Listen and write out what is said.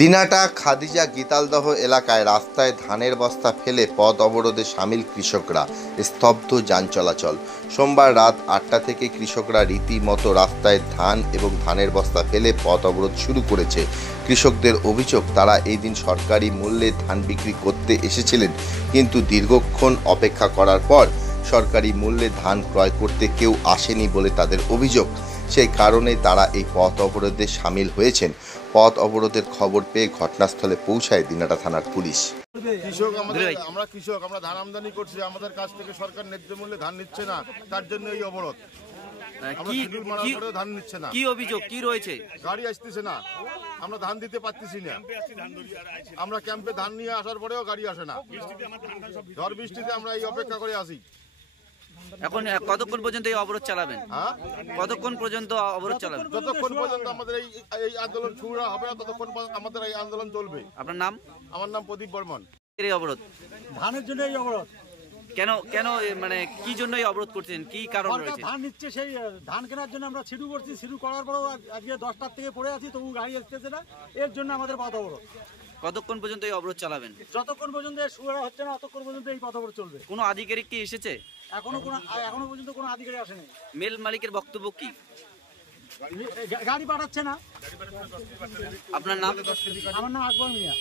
দিনাটা খাদিজা গীতালদহ এলাকায় রাস্তায় ধানের বস্তা ফেলে পথ অবরোধে সামিল কৃষকরা, স্তব্ধ যান চলাচল। সোমবার রাত ৮টা থেকে কৃষকরা রীতিমতো রাস্তায় ধান এবং ধানের বস্তা ফেলে পথ অবরোধ শুরু করেছে। কৃষকদের অভিযোগ, তারা এই দিন সরকারি মূল্যে ধান বিক্রি করতে এসেছিলেন, কিন্তু দীর্ঘক্ষণ অপেক্ষা করার পর সরকারি মূল্যে ধান ক্রয় করতে কেউ আসেনি বলে তাদের অভিযোগ। সেই কারণে তারা এই পথ অবরোধে সামিল হয়েছেন। পথ অবরোধের খবর পেয়ে ঘটনাস্থলে পৌঁছায় দিনাটা থানার পুলিশ। আমরা ধান আমদানি করছি, আমাদের কাছ থেকে সরকার ন্যায্য মূল্যে ধান নিচ্ছে না, তার জন্য এই অবরোধ। ধান নিচ্ছে না। কি অভিযোগ কি রয়েছে? গাড়ি আসতেছে না, আমরা ধান দিতে পারতেছি না। আমরা ক্যাম্পে ধান নিয়ে আসার পরেও গাড়ি আসে না। ঝড় বৃষ্টিতে আমরা এই অপেক্ষা করে আসি। এখন কতক্ষণ পর্যন্ত এই অবরোধ চালাবেন? কতক্ষণ পর্যন্ত অবরোধ চালাবেন? যতক্ষণ পর্যন্ত আমাদের এই আন্দোলন শুরু হবে না, ততক্ষণ আমাদের এই আন্দোলন চলবে। আপনার নাম? আমার নাম প্রদীপ বর্মন। এই অবরোধ ধানের জন্য এই অবরোধ। কেন মানে কি জন্য এই অবরোধ করছেন, কি কারণ রয়েছে? ধান নিচ্ছে, সেই ধান কেনার জন্য আমরা শুরু করছি। শুরু করার পরেও আজকে 10টার থেকে পড়ে আছি, তবু গাড়ি আসতেছে না। এর জন্য আমাদের পথ অবরোধ। কতক্ষণ পর্যন্ত এই অবরোধ চালাবেন? যতক্ষণ পর্যন্ত শুরু হচ্ছে না, ততক্ষণ পর্যন্ত এই পথ অবরোধ চলবে। কোনো আধিকারিক কি এসেছে? এখনো পর্যন্ত কোনো আধিকারিক আসেনি। মিল মালিকের বক্তব্য কি? গাড়ি পাঠাচ্ছে না। আপনার নাম? আমার নাম আকবর মিয়া।